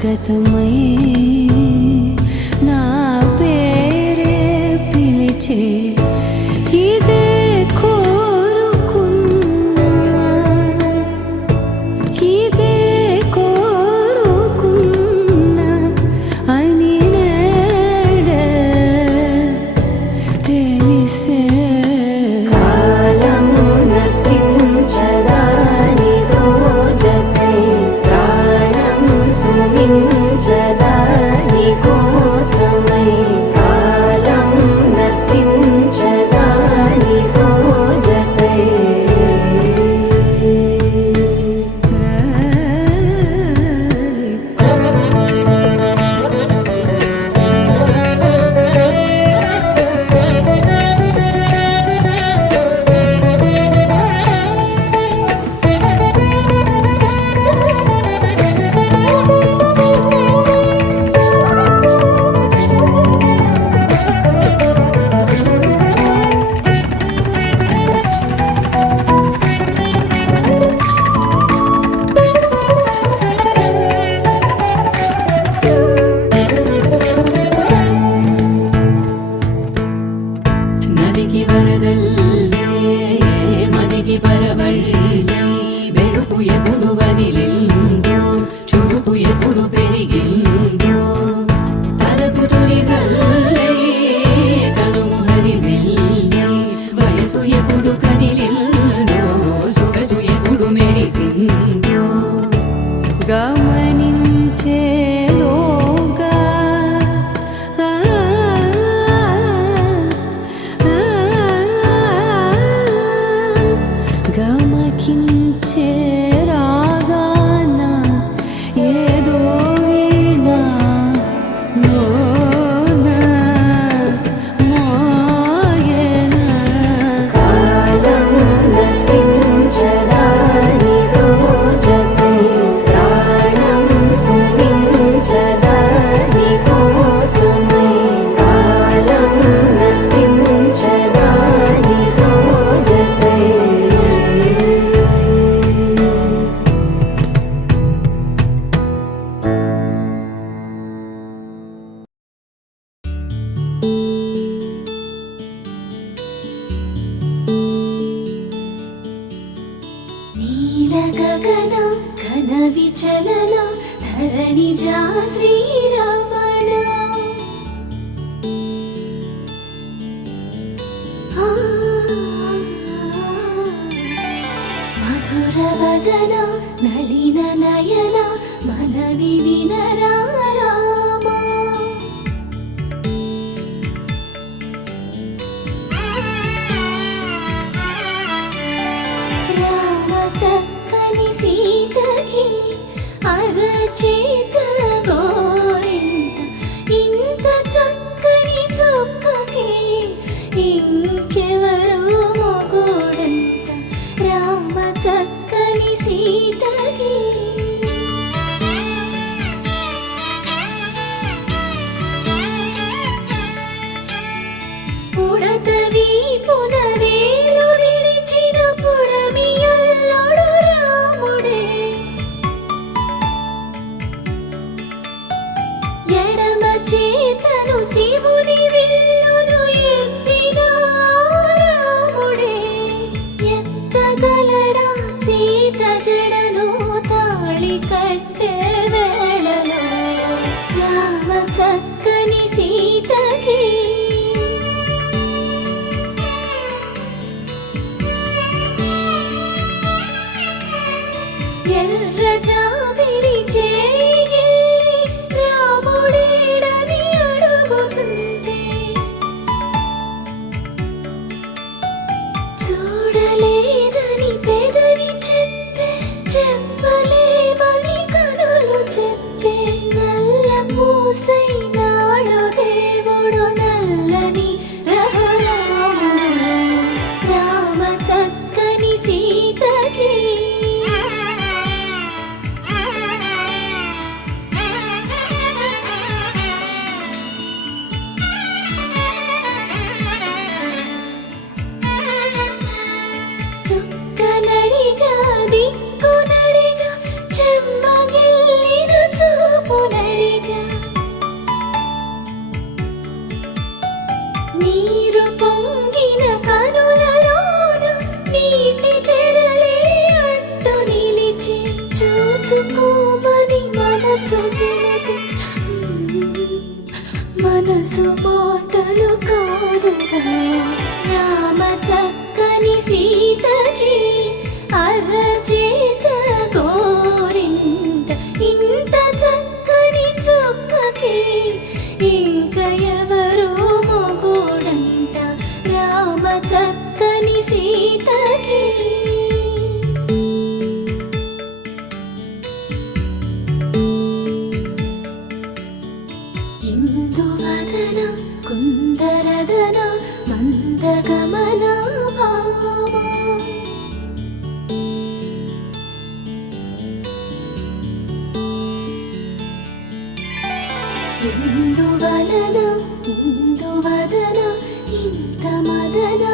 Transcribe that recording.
స్వాగతమై నా పేరే పిలిచే ఇదే కోరుకున్నా ఇదే కోరుకున్నా అని నేడే తెలిసే గమనించేలోగా గమకించే రాగాన ఏదో వీణా మోన మోయన కాలం నతించదాని రోజతే ప్రాణం సుమించదాని కోసమై కాలం నతించదాని రోజతే నీల గగన ఘన విచలన ధరణిజా శ్రీరమణ మధుర వదన నళిన నయన మనవి వినరా రామా చక్కని సీతకి అరచేత గోరింట ఇంత చక్కని చుక్కకి ఇంకెవరు మొగుడంట రామ చక్కని సీతకి ఉడతవి పునవేలు విడిచిన పుడమియల్లోడు రాముడే ఎడమ చేతను శివుని విల్లును ఎత్తిన రాముడే ఎత్తగలడా సీత జడను తాళి కట్టే వేళలో రామ చక్కని సీతకి ఎర్ర జాబిలి చేయి రాముడేడని అడుగుతుంటే చూడలేదని పెదవి చెప్పే చెప్పలేమని కనులు చెప్పే నల్ల పూసైనాడు దేవుడు నల్లని రఘురాముడు రామ చక్కని సీతకి దిక్కు నడిగా చెమ్మగిల్లిన చూపున పసుపోటలు కాదుగా రామ చక్కని సీతకి అరచేత గోరింట ఇంత చక్కని చుక్కకి ఇంక ఎవరో మొగుడంట రామ చక్కని సీతకి ఇందువదన కుందరదన మందగమన భామా ఇందువలన ఇందువదన ఇంత మదన